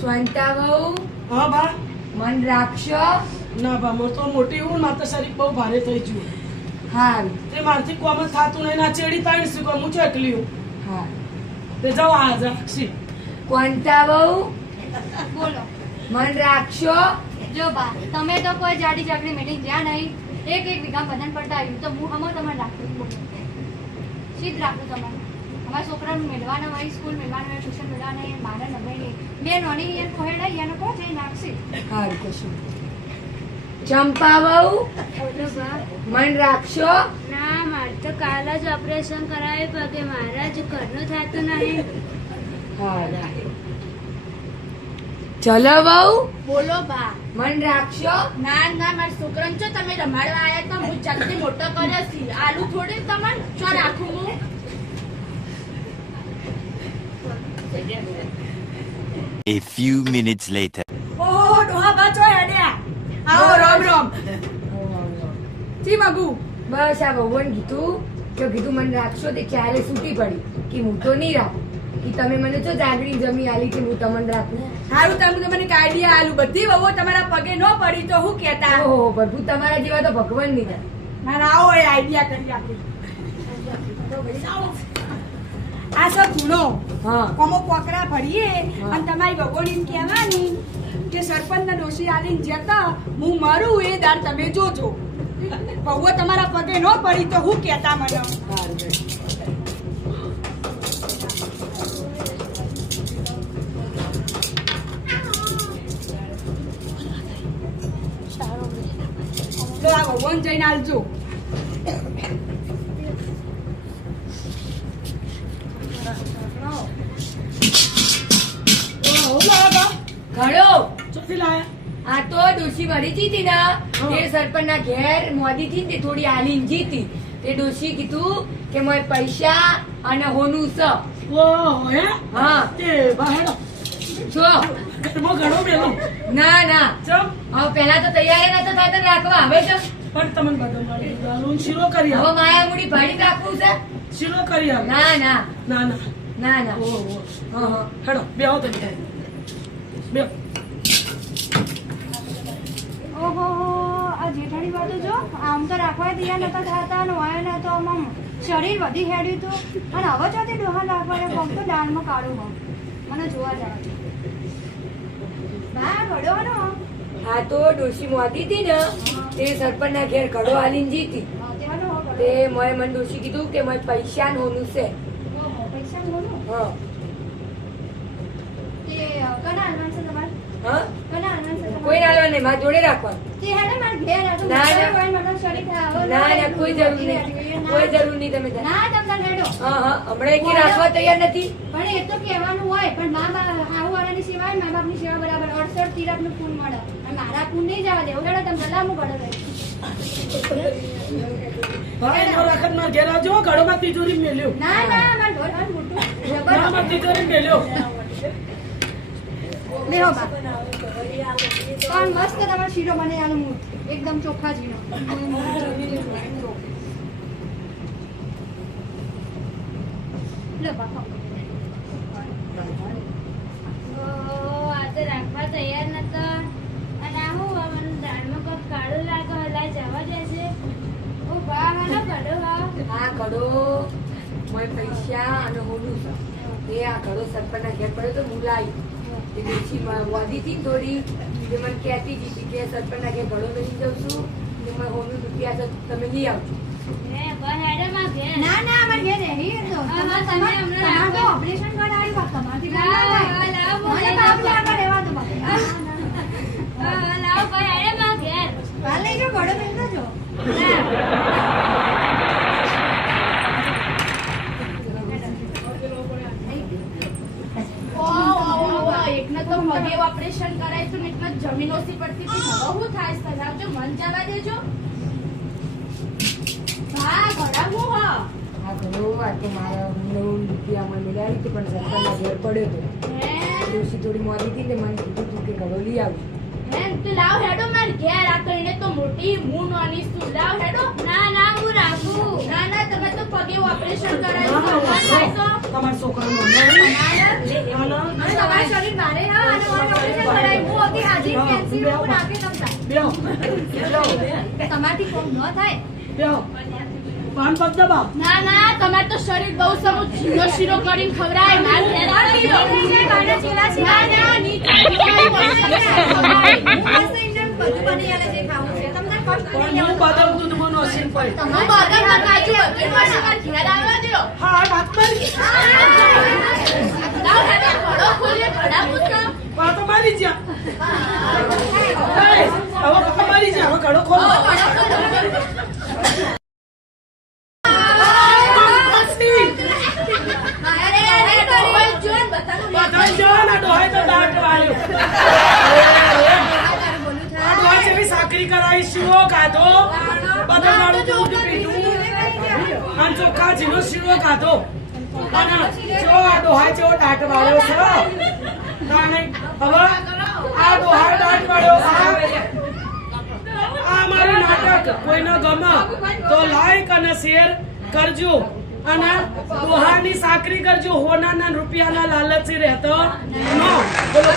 શાંતા વહુ હા બા મન રાખશો. ના બા મોર તો મોટી હું માતા શરીર બહુ ભારે થઈ ગયું. હા તે મારથી કોમ થાતું નહીં ના ચેડી તાણી શીખો હું ચો એકલી હું. હા તે જાઓ આ રાખશી. શાંતા વહુ બોલો. મન રાખશો. જો બા તમે તો કોઈ જાડી જાગડી મીટિંગ જ્યાં નહીં એક વીઘા બધાને પડતા આવ્યું તો હું હમણાં તમારે રાખું બોલો સીધ રાખું તમારે અમારા છોકરાનું મેળવાના હોય સ્કૂલ મેળવાના હોય ટ્યુશન મેળવાના હોય મારે નભાઈ નહીં બે નોની યાર કોહેડા યાર કહો છે નાખશી. હા કશું. ચંપા વહુ બોલો બા. મન રાખશો. ના મારે તો કાલ જ ઓપરેશન કરાવ્યું પગે મારા જ ઘરનું થતું નહીં. હા ચલો વહુ બોલો બા. મન રાખશો. ના ના મારા છોકરાને છો તમે રમાડવા આવ્યા તો હું જલ્દી મોટો કર્યો છે આલુ થોડી તમને ચો રાખું હું. A few minutes later. ઓહો ડોહા બા ચો હેડ્યા. આવો રામ રામ. જી માગુ. બસ આ ભગવાન કીધું મને રાખશો તે ક્યારે છૂટી પડી કે હું તો નહીં રાખું કે તમે મને જો જાગડી જમી આલી કે હું તમને રાખું. હારું તમે મને આઈડિયા આલું બધી વહુ તમારા પગે ન પડી તો હું કહેતા. ઓહો પ્રભુ તમારા જેવા તો ભગવાન નહીં થાય. ના ના આવો એ આઈડિયા કરી આપી. આ સો ધૂણો હા કોમો પોકરા ભરીએ અને તમારી ભગોડીને કહેવાની કે સરપંચના ડોશી આલીને જતા હું મરું એ દાડ તમે જોજો. બહુ તમારા પગે ન પડી તો હું કહેતા મને. તો આ ભગવાન જઈને આલજો. ઘડો ચોથી લાયા. આ તો ડોશી મરી જીતી ને એ સરપંચના ઘેર મોદી થી ને તે થોડી આલીને જીતી તે ડોશી કીધું કે મોય પૈસા અને હોનું સ. ઓહો હે હા તે બાહેડો જો ઘરમાં ઘણો બેલો. ના ના ચમ હવે પેલા તો તૈયાર નતો થતા રાખવા હવે તો પણ તમને બધો મળી ગયો. શીરો કરી હવે આવો. માયા મૂડી ભાડી રાખવું છે. શીરો કરી આવો. ના ના ના ના ના ના ઓહો હા હા હેડો બેહો તમે બેહો. ઓહો આ જેઠાણી વાતો જો આમ તો રાખવા તૈયાર નતા થતા ને હોય ને તો આમ શરીર વધી હેડ્યું હતું અને હવે ચોથી ડોહા રાખવા પગ તો દાળમાં કાઢું હોઉં મને જોવા જવા બા ઘડવાનો આ તો ડોશી મોદી હતી ને તે સરપંચના ઘેર ઘડો આલીને જીતી તે મોય મને ડોશી કીધું કે મોય પૈસા હોનું છે. પૈસા બોલો હા તે કના આનંદ છે તમારે હા કના આનંદ છે કોઈ નાલવા નહીં મારા જોડે રાખવાનું. તે હેને માર ઘેર આ તો ના, ના. હોય મને શરીર ખાવ ના ના કોઈ જરૂર નહીં કોઈ જરૂર નહીં તમે જાઓ. ના તમને લેડો હા હા હમણાં એકે રાખવા તૈયાર નથી. પણ એ તો કહેવાનું હોય પણ મા બાપ આવું વાળાની સેવા મા બાપની સેવા બરાબર 68 તિરાકનું ફૂલ મળે અને મારા ફૂલ નહીં જવા દેવું લેડો તમે ભલા હું ગળો રહી ભાઈ નો રાખત માર ઘેર આવજો. ઘડોમાં તિજોરી મેલ્યો. ના ના માર ઢોર આ મોટું ના જબર માર તિજોરી મેલ્યો. લેહો બા પણ મસ્ત તમારો શીરો બને આનો મૂઠ એકદમ ચોખ્ખા જીનો લો બા ખાઓ. ઓહ, આ તો રાખવા તૈયાર નતો અને આ હું મને દાળમાં કોક કાળું લાગે હલા જવા દેશે. ઓ બા હાલો ઘડો હા. આ ઘડો મોય પૈસા અને હોનું છે. તે આ ઘડો સરપંચના ઘેર પડ્યો તો હું લાવી તે ડોશી મોદી હતી ને થોડી તે મને કહેતી હતી કે સરપંચના ઘેર ઘડો લઈ જાઉં છું તે મને હોનું રૂપિયા છે તમે લઈ આવજો. હે બા હેડે માં ઘેર. ના ના અમાર ઘેર રહી તો હા, હા, તમે હમણાં તમારે રાખો. ઓપરેશન કરાવ્યું બા તમારથી લાવો, કરાવાય. લાવો, મને લાવો. બાપ આગળ રહેવા દો બા લાવો બા હેડે માં ઘેર. કાલ લઈ જાઓ ઘડો પહેરતો જો એકને તો પગે ઓપરેશન કરાય તો એકને જમીન ઓછી પડતી હતી હવે શું થાય છે આવજો મન જવા દેજો હા ઘડાવું હ આ ઘડો આ તો મારા 9 રૂપિયામાં મિલાવી હતી પણ સરપંચના ઘેર પડ્યો હતો. હે ડોશી થોડી મોદી હતી ને મને કીધું તું કે ઘડો લઈ આવી. હે તું લાવ હેડો માર ઘેર આ તો એને તો મોટી હું નાની છું લાવ હેડો ના ના હું રાખું. ના ના તમે તો પગે ઓપરેશન કરાયું તો તમારા છોકરાનો તમારા શરીર ભારે હા અને ડોસી બહુ નાખે તમતા બેહો તમારથી કોમ ન થાય બેહો પાન પગ દબાવ ના ના તમારે તો શરીર બહુ સમૂહ ઝીણો શીરો કરીને ખવડાય માર હેરાન થયો. ના ના ની પણ હું બદામ દૂધ બનો સીન પડી હું બદામ કાજુ બધું મારા ઘેર આવવા દ્યો. હા વાત કરી લાવ હેડો ઘડો ખોલીએ ઘડા પૂછો. વાત તો મારી જા હવે મારી જા હવે ઘડો ખોલો બધા જાન આ ડોહાય તો દાંત વાળ્યો આ ડોહાય છે સાકરી કરાવી શીરો ખાધો બધા નાડું દૂધ પીધું અને ચોખ્ખા ઝીણો શીરો ખાધો અને જો આ ડોહાય છે દાંત વાળ્યો છે ના નહીં હવે આ ડોહાય દાંત વાળ્યો આ મારું નાટક કોઈને ગમે તો લાઈક અને શેર કરજો અને ડોહાની સાકરી કરજો હોનાના રૂપિયાના લાલચી રહેતો નો બોલો